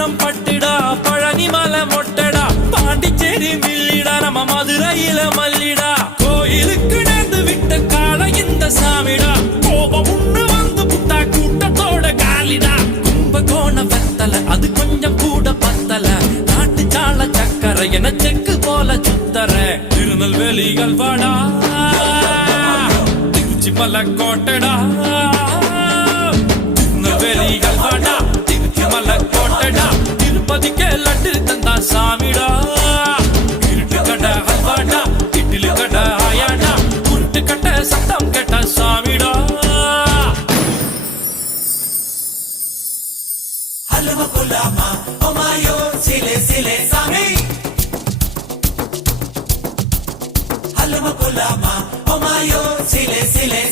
மதுரம் பட்டுடா பழனி மலை மொட்டடா பாண்டிச்சேரி மில்லிடா நம்ம மதுரையில மல்லிடா. கோயிலுக்கு நடந்து விட்ட கால இந்த சாமிடா. கோபம் உண்டு வந்து புத்தா கூட்டத்தோட காலிடா. கும்பகோண வெத்தல அது கொஞ்சம் கூட பத்தல. நாட்டு சால சக்கரை என செக்கு போல சுத்தர திருநெல்வேலிகள் வாடா. திருச்சி பல கோட்டடா. திருநெல்வேலிகள் வாடா. சத்தம் கேட்ட சாமிடா. அலுவ புல்லாமா? ஒமாயோ சிலே சிலே சாமி. அலுவ சிலே சிலே